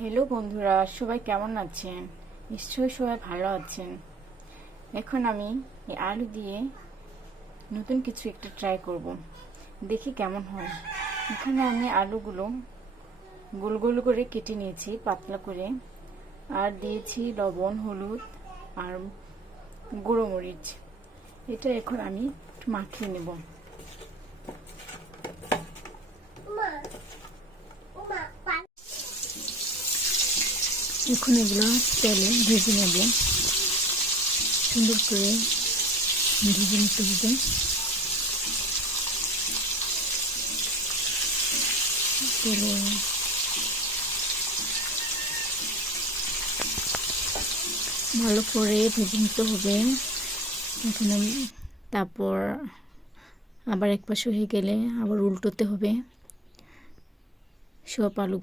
Hello বন্ধুরা, সবাই কেমন আছেন? নিশ্চয়ই সবাই ভালো আছেন। এখন আমি এই আলু দিয়ে নতুন কিছু একটা ট্রাই করব, দেখি কেমন হয়। এখানে আমি আলুগুলো গোল গোল করে কেটে নিয়েছি পাতলা করে, আর দিয়েছি লবণ, হলুদ আর গুঁড়ো মরিচ। এটা এখন আমি একটু মাখিয়ে নেব। এখন এগুলো তেলে ভেজে নেব, সুন্দর করে ভেজে নিতে হবে। তেলে ভালো করে ভেজে নিতে হবে। এখানে তারপর আবার এক পাশ হয়ে গেলে আবার উল্টোতে হবে সব আলু।